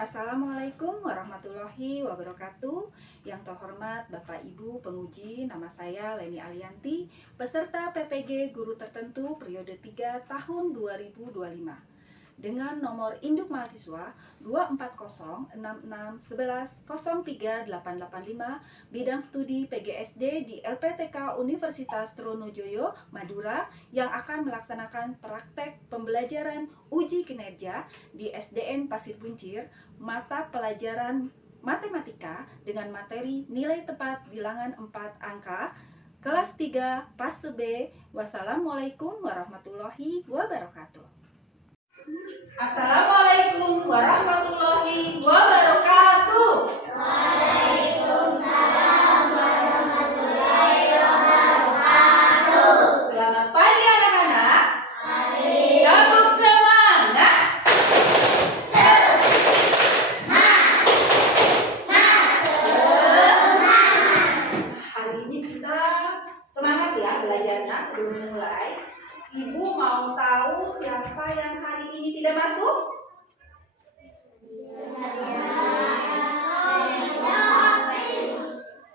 Assalamualaikum warahmatullahi wabarakatuh. Yang terhormat Bapak Ibu penguji, nama saya Leni Alianti, peserta PPG Guru Tertentu periode 3 tahun 2025. Dengan nomor induk mahasiswa 2406611038885, bidang studi PGSD di LPTK Universitas Trunojoyo, Madura, yang akan melaksanakan praktek pembelajaran uji kinerja di SDN Pasir Buncir, mata pelajaran matematika dengan materi nilai tepat bilangan 4 angka, kelas 3 fase B. Wassalamualaikum warahmatullahi wabarakatuh. Assalamualaikum warahmatullahi wabarakatuh. Waalaikumsalam warahmatullahi wabarakatuh. Selamat pagi anak-anak. Pagi. Gabung semangat. Hari ini kita semangat ya belajarnya. Sebelum mulai, Ibu mau tahu siapa yang hari ini tidak masuk?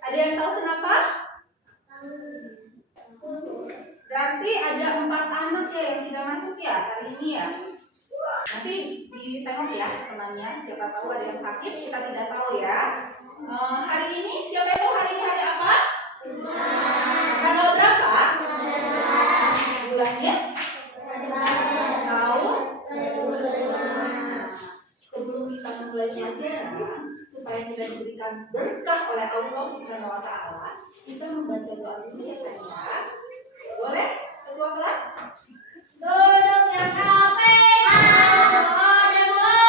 Ada yang tahu kenapa? Berarti ada 4 anak ya yang tidak masuk ya hari ini ya. Nanti ditengok ya temannya, siapa tahu ada yang sakit, kita tidak tahu ya. Hari ini siapa yang tahu hari ini hari apa? Tanggal berapa? Bulannya? Tahun? Sebelum kita mulai pelajaran, supaya kita diberikan berkah oleh Allah Subhanahu wa Ta'ala, kita membaca doa dulu ya sayang. Boleh? Ketua kelas? Duduk yang rapi. Doa dimulai.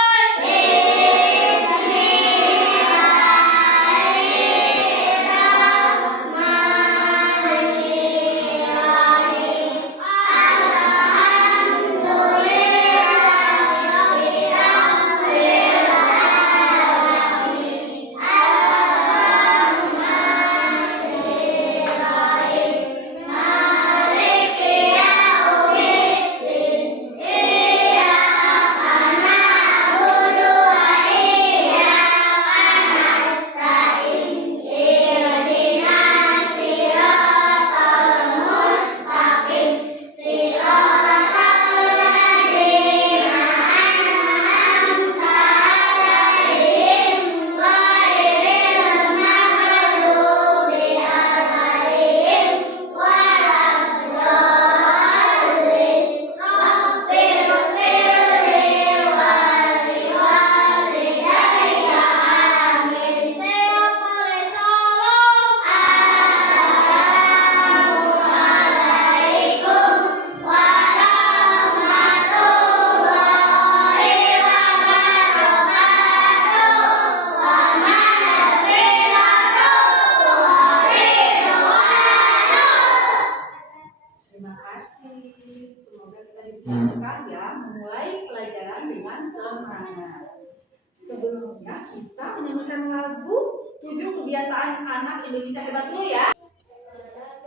Terima kasih. Semoga kita diberikan ya memulai pelajaran dengan semangat. Sebelumnya kita menyanyikan lagu 7 kebiasaan anak Indonesia hebat dulu ya.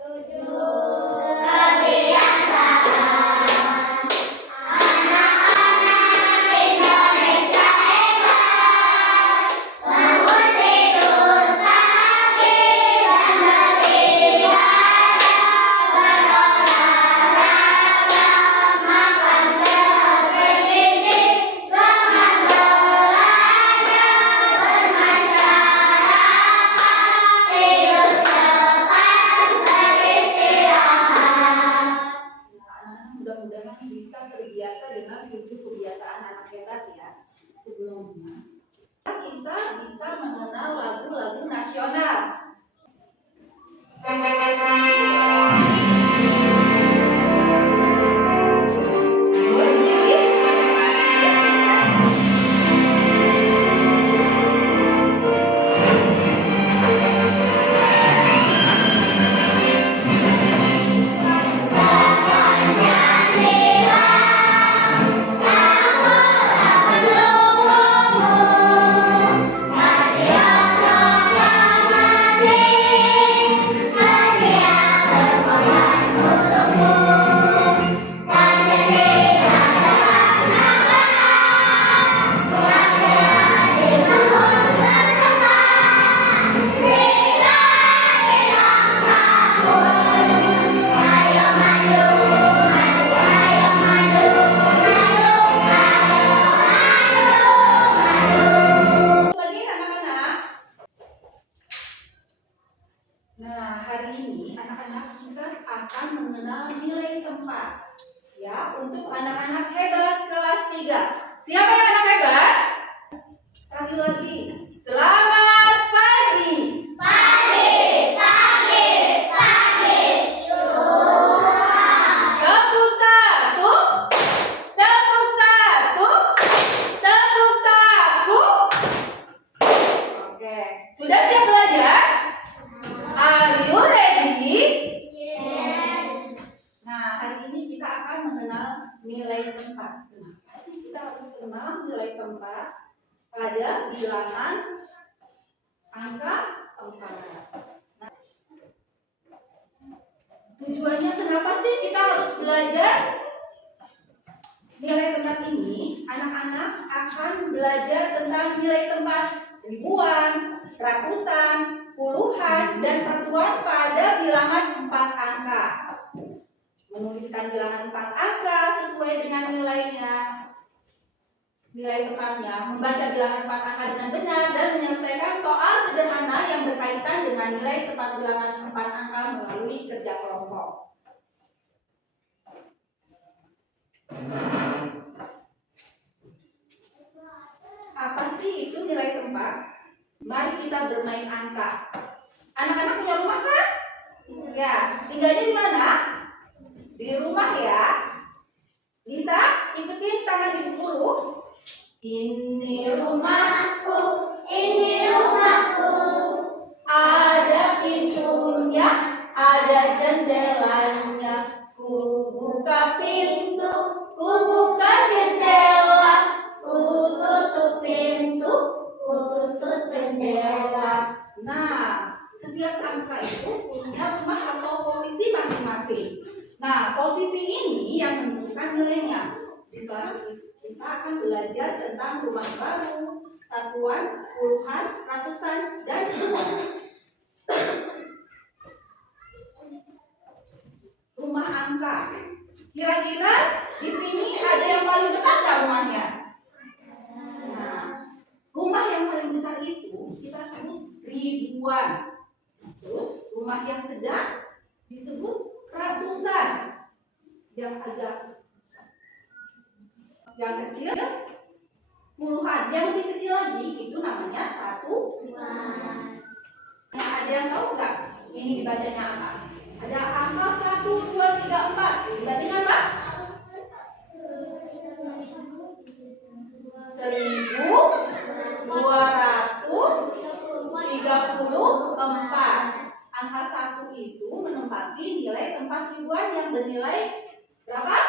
Hidup mengenal nilai tempat. Ya, untuk anak-anak hebat kelas 3. Siapa yang anak hebat? Sekali lagi. Selamat pagi. Tepuk satu. Tepuk satu. Tepuk satu. Oke, sudah siap belajar? Are you ready? Nah, hari ini kita akan mengenal nilai tempat. Kenapa sih kita harus kenal nilai tempat pada bilangan angka 4? Nah, tujuannya kenapa sih kita harus belajar nilai tempat ini? Anak-anak akan belajar tentang nilai tempat ribuan, ratusan, puluhan, dan satuan pada bilangan 4 angka. Menuliskan bilangan 4 angka sesuai dengan nilainya, nilai tempatnya, membaca bilangan 4 angka dengan benar, dan menyelesaikan soal sederhana yang berkaitan dengan nilai tempat bilangan 4 angka melalui kerja kelompok. Apa sih itu nilai tempat? Mari kita bermain angka. Anak-anak punya rumah kan? Ya, tinggalnya di mana? Di rumah ya. Bisa ikutin tangan ibu guru. Ini rumahku, Ini rumahku, ada pintunya, ada jendelanya. Ku buka pintu, ku buka jendela, ku tutup pintu, ku tutup jendela. Nah, setiap angka itu punya rumah atau posisi masing-masing. Nah, posisi ini yang menentukan nilainya. Di kelas kita akan belajar tentang rumah baru, satuan, puluhan, ratusan, dan ribuan. Rumah angka. Kira-kira di sini ada yang paling besar nggak rumahnya? Nah, rumah yang paling besar itu kita sebut ribuan. Terus rumah yang sedang disebut ratusan. Yang kecil puluhan. Yang lebih kecil lagi itu namanya satuan. Nah, ada yang tahu nggak? Ini dibacanya apa? Ada angka 1, 2, 3, 4. Dibacanya apa? 1234. Angka 1 itu menempati nilai tempat ribuan yang bernilai berapa?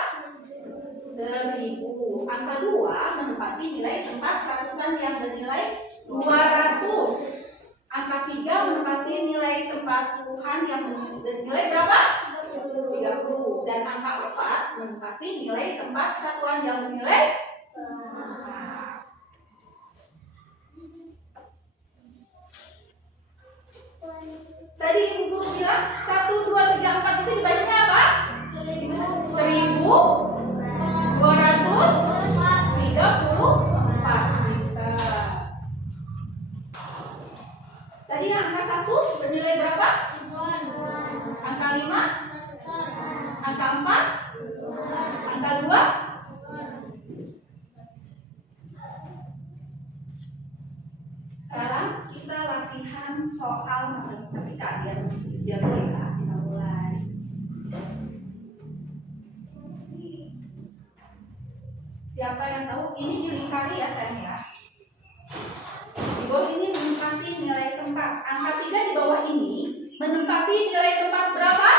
1000. Angka 2 menempati nilai tempat ratusan yang bernilai 200. Angka 3 menempati nilai tempat puluhan yang bernilai berapa? 30. Dan angka 4 menempati nilai tempat satuan yang bernilai 4. Tadi ibu guru bilang 1, 2, 3, 4 itu dibacanya apa? 1234. Tadi angka 1 bernilai berapa? Angka 5? Angka 4? Angka 2? Sekarang kita latihan soal matematika biar jago ya. Kita mulai. Siapa yang tahu? Ini dilingkari ya sayang ya. Di bawah ini menempati nilai tempat. Angka 3 di bawah ini menempati nilai tempat berapa?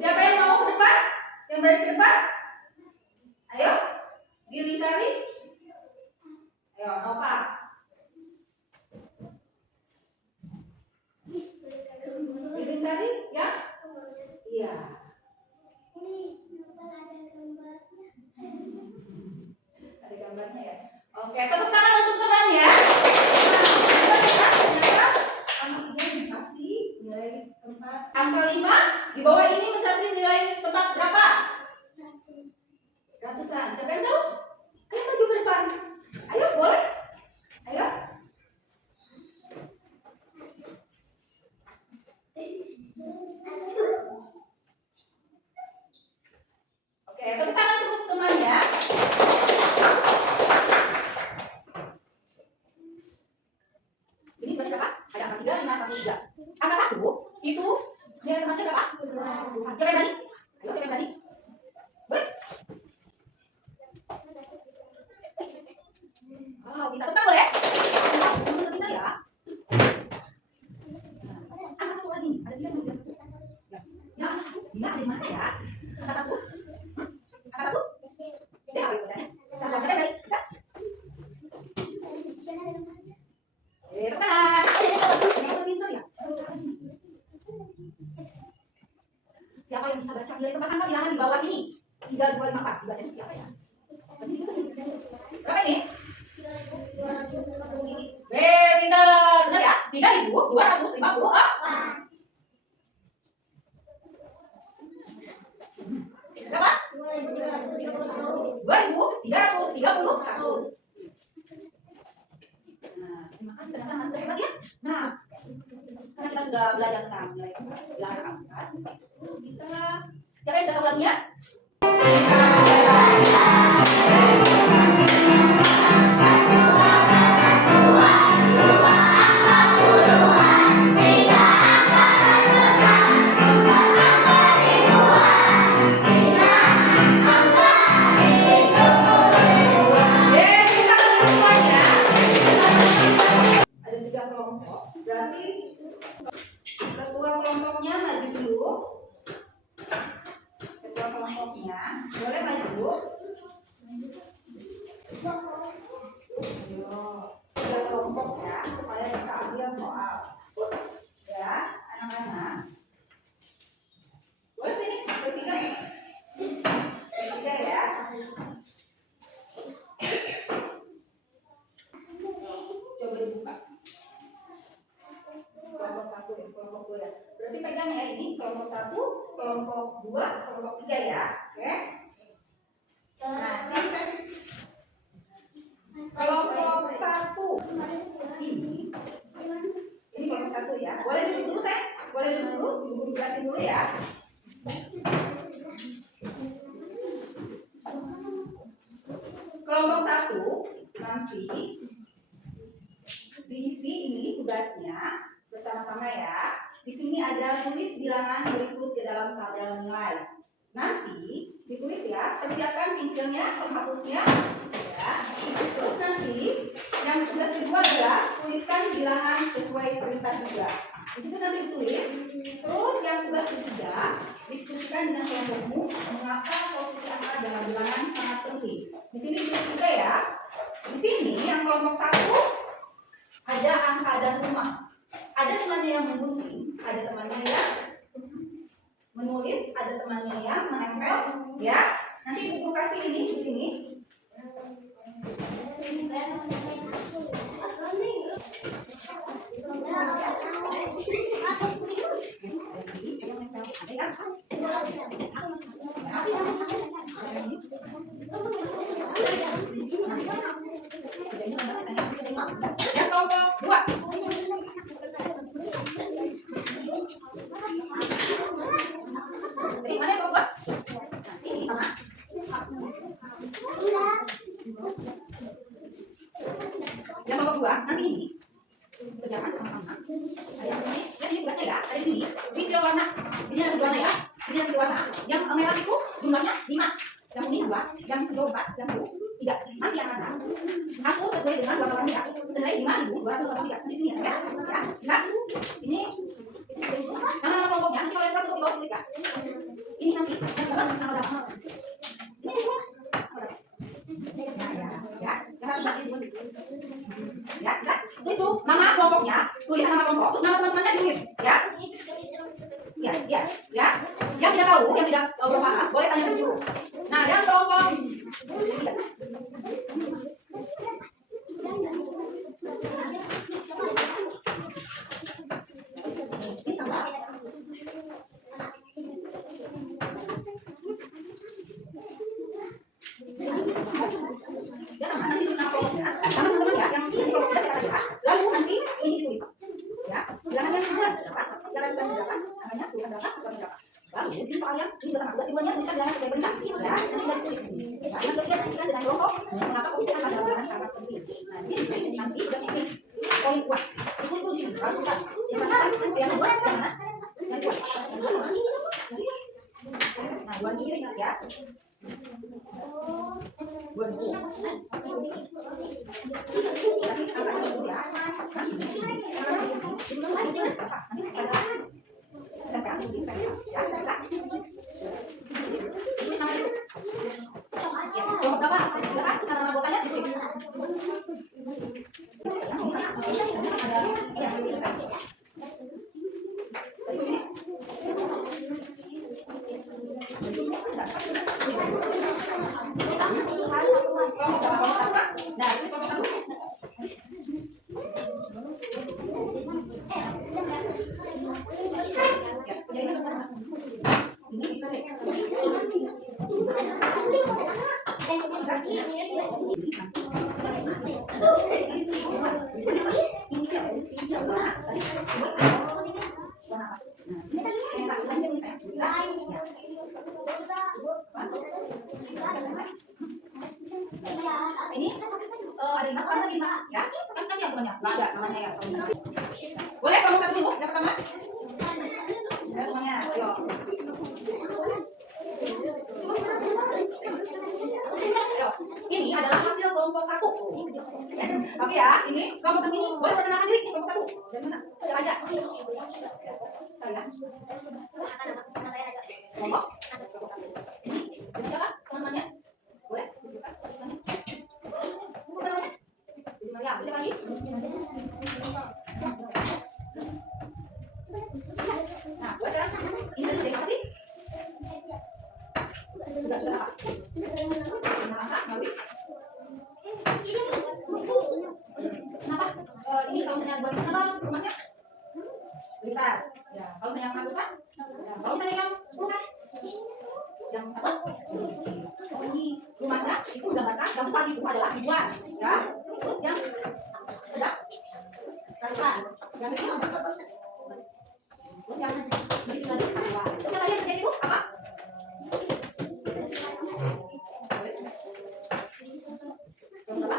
Siapa yang mau ke depan? Yang berani ke depan? Ayo, dilingkari. Ayo, Nova. Dilingkari, ya? Iya. Ada gambarnya ya? Oke, tepuk tangan untuk temannya. Angka 5 di bawah ini mencapai nilai tempat berapa? Ratusan. Siapa yang tahu? Ayo maju ke depan. Ayo, boleh? Ayo. Berapa? 2331. Nah, terima kasih teman-teman hebat ya. Nah, karena kita sudah belajar tentang nilai bilangan angka, kita siapa yang sudah tahu lagunya? Ada 3 kelompok, berarti ketua kelompoknya maju dulu. Ketua kelompoknya boleh maju. Yo, 3 kelompok ya, supaya bisa ambil soal. Ya, anak-anak. Boleh sini, bertiga. Bertiga ya. Coba dibuka. Kelompok 1 ya, kelompok 2 ya. Berarti pegang ya ini kelompok 1, kelompok 2, kelompok 3 ya. Oke. Nah, sini kelompok 1 ini kelompok 1 ya. Boleh duduk dulu saya? Boleh duduk dulu? Ibu jelasin dulu ya. Kelompok 1 nanti diisi ini tugasnya bersama-sama ya. Di sini ada tulis bilangan berikut ke dalam tabel nilai. Nanti ditulis ya, persiapkan pensilnya, penghapusnya ya. Terus nanti yang tugas kedua adalah tuliskan bilangan sesuai perintah juga. Di situ nanti ditulis. Terus yang tugas ketiga, diskusikan dengan kelompokmu mengapa posisi angka dalam bilangan sangat penting. Di sini ditulis juga ya. Di sini yang kelompok 1 ada angka dan rumah. Ada temannya yang menggunting, ada temannya yang menulis, ada temannya yang menempel, ya. Nanti ibu kasih ini di sini. Yang kelompok 2. Jadi mana yang kelompok 2? Ini sama. Yang kelompok 2 nanti ini kerjakan sama-sama. Ada yang ini tugasnya ya. Ada di sini. Pensil warna. Di sini ada pensil warna ya. Di sini ada pensil warna. Yang merah itu jumlahnya 5. Yang kuning 2, yang hijau 4, yang biru 3. Nanti anak-anak aku sesuai dengan warna-warna ya. Senilai 5.283. Di sini ya. Ya. Bisa? Ini nama kelompoknya. Nanti kalau yang satu di bawah tulis ya. Ini nanti yang bukan nama berapa? Ini semua. Ya. Ya, bisa. Tulis tuh nama kelompoknya, tulis nama kelompok, terus nama teman-temannya ditulis, ya. Ya. Yang tidak tahu, yang tidak berpaham, boleh tanya dulu. Nah, yang kelompok 3. Ini sama. Ya, nanti tulis nama kelompoknya, sama teman-teman ya, yang ini kelompok sudah saya katakan. Lalu nanti ini ditulis, ya. Bilangannya semua berapa? Bilangan bisa berapa? Namanya bukan berapa, bukan berapa. Lalu di sini soalnya ini bersama tugas ibunya tuliskan bilangan sesuai perintah, ya. Nanti bisa ditulis. Ya, yang ketiga tuliskan dengan kelompok. Mengapa posisi angka dalam bilangan sangat penting? Nah, ini nanti sudah ini poin kuat. Tulis dulu di sini, baru bisa. Yang mana? Yang kedua, yang mana? Yang kuat. Nah, 2 kiri ya. 2 buku. Kasih angka 1 ya. Nanti sini. Nanti berapa? Nanti ada tempel di sini. Ya, bisa. Tulis nama itu. Ya, kelompok berapa? Berapa? Bisa nama anggotanya ditulis. Kelompok berapa? Ini ada 5 orang lagi 5 ya. Kan kasih yang banyak. Enggak ada namanya ya. Boleh kamu satu dulu yang pertama? Ya semuanya. Ayo. Ayo. Ini adalah hasil kelompok 1. Oke ya, ini kelompok 1 ini boleh perkenalkan diri. Ini kelompok 1. Dari mana? Siapa aja? Saya. Kelompok. Ini dari siapa teman-temannya? Boleh? Bukan namanya? Jadi Maria. Siapa lagi? Nah, buat sekarang ini dari siapa sih? Sudah apa? Kenapa? Mawi? Kenapa? Ini kalau misalnya buat kenapa rumahnya? Lebih besar. Ya, kalau misalnya yang besar? Ya, kalau misalnya yang bukan? Yang satu? Oh ini rumahnya itu menggambarkan yang besar itu adalah ribuan, ya. Terus yang ada ratusan, yang kecil. Terus yang sedikit lagi dua. Terus yang tadi yang terjadi itu apa? Terus apa?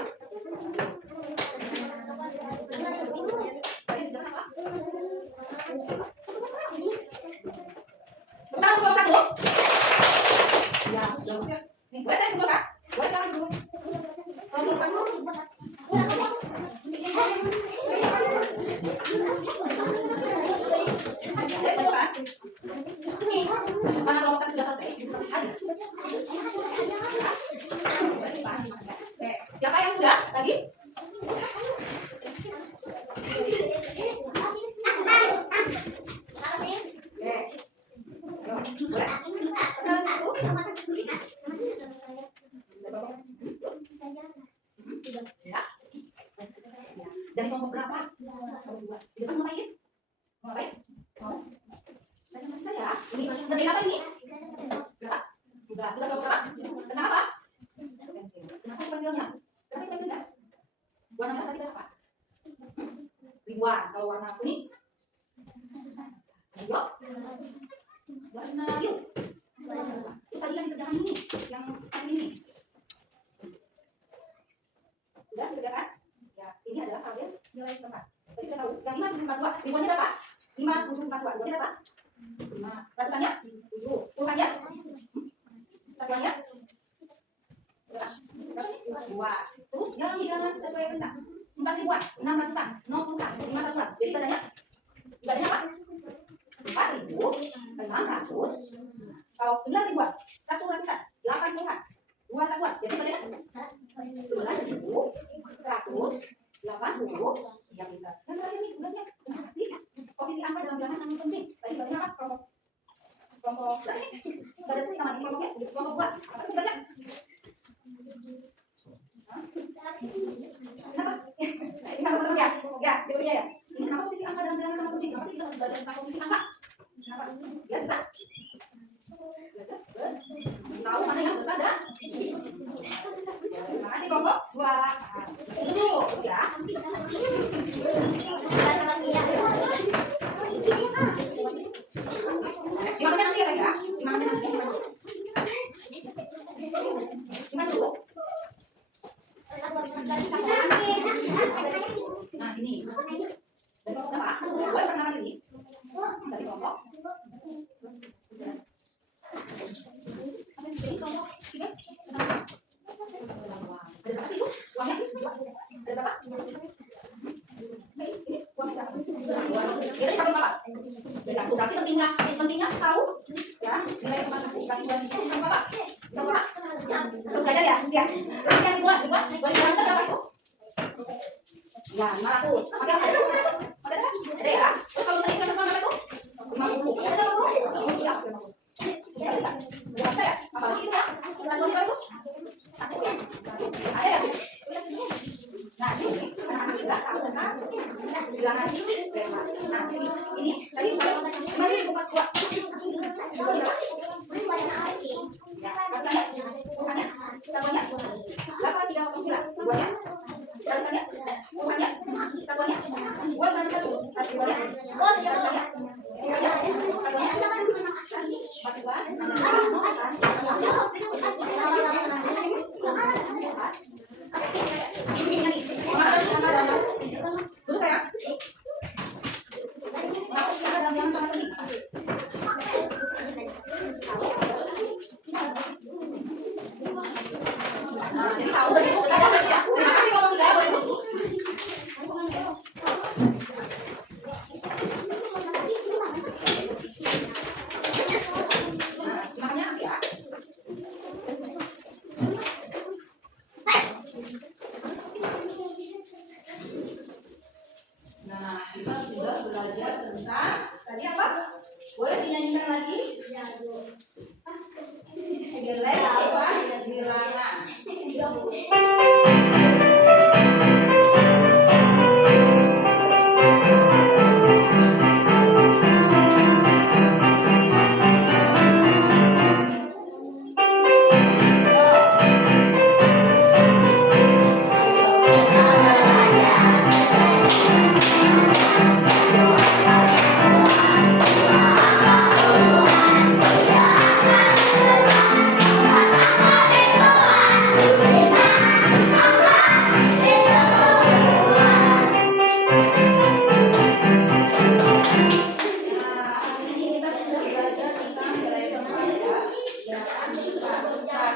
Besar atau satu? Ya, bagus ya. Nih, boleh saya dulu kan? Boleh saya dulu. Kalau satu, karena kalau satu sudah selesai, itu masih ada. Siapa yang sudah tadi? Boleh? Perkenalan satu. Ya. Dari kelompok berapa? Itu kan ngapain? Ngapain? Mau? Baca ya. Ini ngerti apa ini? Berapa? Tugas kelompok berapa? Tentang apa? Kenapa pensilnya? Kenapa pensilnya? Warna merah tadi berapa? Ribuan. Kalau warna kuning? Ayo. Warna biru. Itu tadi yang dikerjakan ini, yang ini. Sudah dikerjakan? Ya, ini adalah tabel nilai tempat. Tadi sudah tahu. Yang 5742, ribuannya berapa? 5742. Ribuannya berapa? 5. Ratusannya? 7. Puluhannya? Satuannya? 2. Terus yang jangan sesuai perintah. 4 ribuan, 600-an, 60-an, 5 satuan. Jadi badanya? Badanya apa? 4.600. Kalau 9 ribuan, 1 ratusan, 80-an, 2 satuan. Jadi badanya? 11.180. Ya pintar. Dan terakhir nih tugasnya, pasti posisi angka dalam bilangan sangat penting. Tadi badanya apa? Kelompok berapa nih? Badan itu namanya kelompoknya? Kelompok 2. Apa itu baca? Kenapa? Ini sama betul ya? Ya, betul ya. Ini kenapa posisi angka dalam bilangan sangat penting? Kenapa sih kita harus belajar tentang posisi angka? Kenapa? Ya, bisa. Tahu mana yang besar dah? Terima kasih kelompok 2. Dulu ya. Gimana nanti ya kira? Gimana nanti? Gimana dulu? Nah ini dari kelompok berapa? Gue pernah ini dari kelompok. Dari kelompok 3. Ada berapa sih itu? Uangnya? Ada berapa? Ini uangnya berapa? Biasanya pakai berapa? Bergantung. Berarti pentingnya tahu ya nilai teman aku. Berarti bulan itu sama berapa? Sama berapa? Untuk belajar ya? Ya. Nanti yang dibuat bulan berapa itu? Ya, 500. Masih ada? Masih ada? Ada ya? Terus kalau tadi berapa itu? 50. Ada 50? Iya, 50. Ya, bisa. Bisa ya? Apalagi itu ya? Bulan itu? Ada ya? Nah, ini anak-anak juga tahu tentang bilangan nah, ini tadi kemarin buka 2. Ya, katanya, bukannya, namanya 8309. Satuannya? Ratusannya? Puluhannya? Satuannya? Buat nanti satu. Satuannya? Ratusannya? Puluhannya? Satuannya? Batuan? Dulu sayang. Jadi tahu tadi Bu. Terima kasih Bapak sudah Bu. Makanya ya. Nah, kita sudah belajar tentang tadi apa? Boleh dinyanyikan lagi? Gelek apa? Gilangan.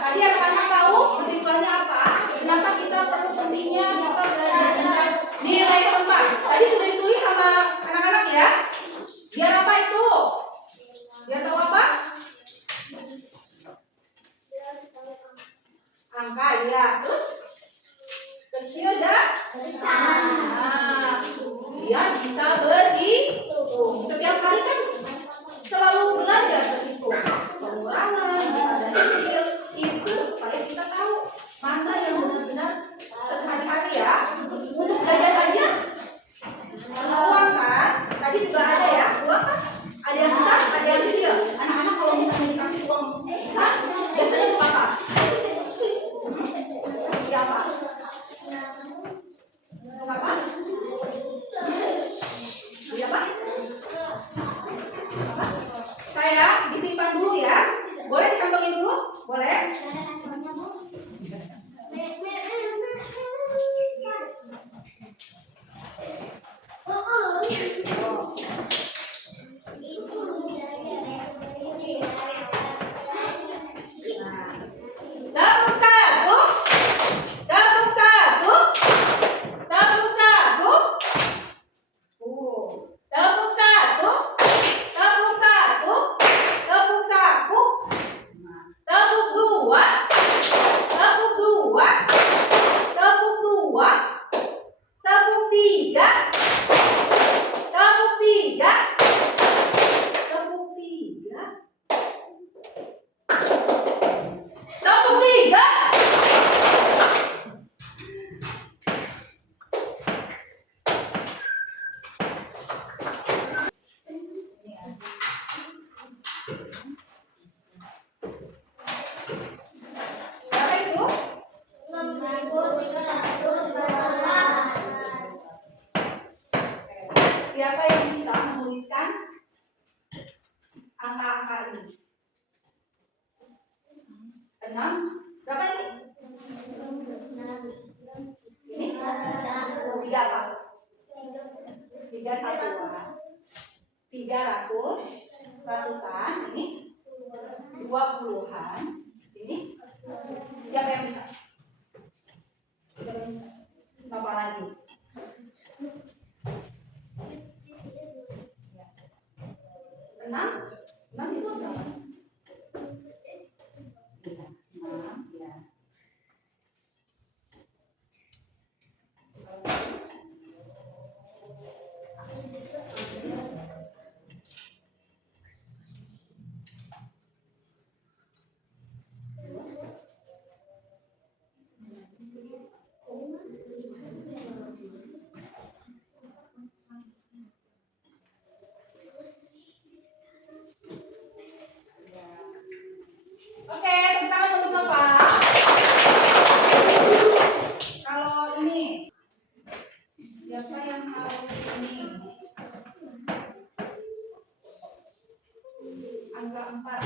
Tadi anak-anak tahu kesimpulannya apa? Kenapa kita perlu pentingnya kita belajar tentang nilai tempat? Tadi sudah ditulis sama anak-anak ya. Biar apa itu? Biar tahu apa? Angka ya. Terus kecil dan besar. Nah, biar bisa berhitung. Setiap hari kan selalu belajar berhitung. Pengurangan, besar dan kecil itu supaya kita tahu mana yang benar-benar sehari-hari ya. Untuk jajan aja uang kan, tadi juga ada ya uang kan, ada yang besar, ada yang kecil. Anak-anak kalau misalnya dikasih uang besar, biasanya untuk apa? Siapa? Untuk apa? Siapa? Apa? Saya disimpan dulu ya. Boleh dikantongin dulu? Boleh? Tabung satu, tabung satu, tabung satu, tabung satu, tabung satu, tabung satu, tabung dua, tabung dua, tabung dua, tabung tiga, tabung tiga, tabung tiga, tabung tiga. Berapa itu? 6.300. Siapa yang bisa menuliskan angka-angka ini? 6. Berapa ini? Ini? 3 apa? 3 satuan. 300, ratusan, ini 20-an. Ini siapa yang bisa? Berapa lagi? 6? 6 itu berapa? 6 ya. 4.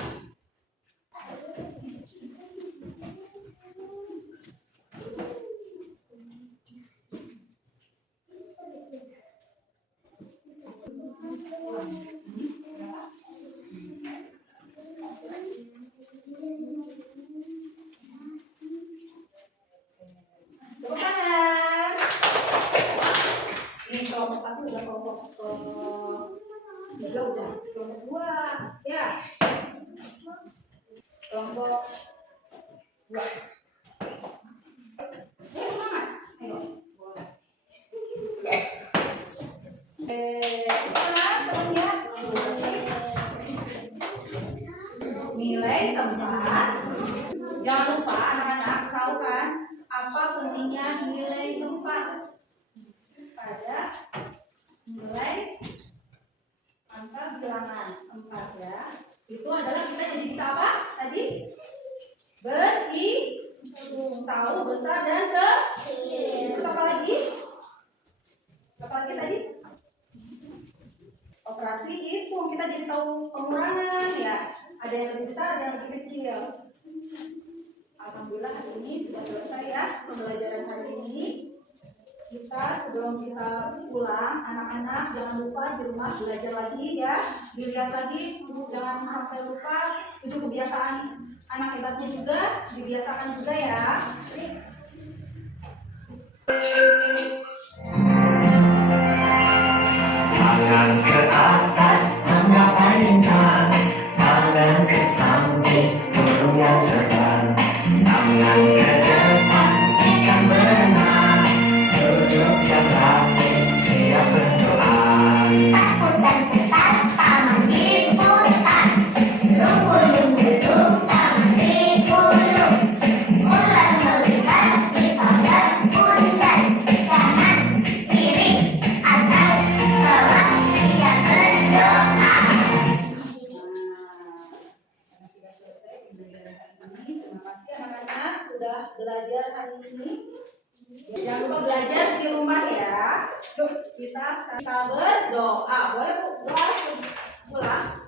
Tepuk tangan. Ini kelompok 1 udah, kelompok 3 udah, kelompok 2 ya. Kelompok 2. Semangat. Ayo. Boleh. Teman-teman. Nilai tempat. Jangan lupa anak-anak tahu kan apa pentingnya nilai tempat pada nilai angka bilangan 4 ya. Itu adalah kita jadi bisa apa tadi? Berhitung, tahu besar dan kecil. Terus apa lagi? Apa lagi tadi? Operasi hitung, kita jadi tahu pengurangan ya. Ada yang lebih besar, ada yang lebih kecil. Alhamdulillah hari ini sudah selesai ya pembelajaran hari ini. Sebelum kita pulang, anak-anak jangan lupa di rumah belajar lagi ya. Dilihat lagi, jangan sampai lupa. 7 kebiasaan anak hebatnya juga dibiasakan juga ya. Tangan ke atas, menggapai bintang. Tangan ke samping, burung yang terbang. Tangan ke depan, ikan berenang. Duduk yang rapi, siap berdoa. Takut dan ketat, taman diputar. Lumpuh-lumpuh, taman digulung. Ular melihat di pagar pundak. Kanan, kiri, atas, bawah, siap berdoa. Sudah selesai pembelajaran hari ini. Terima kasih anak-anak sudah belajar hari ini. Jangan lupa belajar di rumah ya. Yuk kita berdoa. Boleh pulang?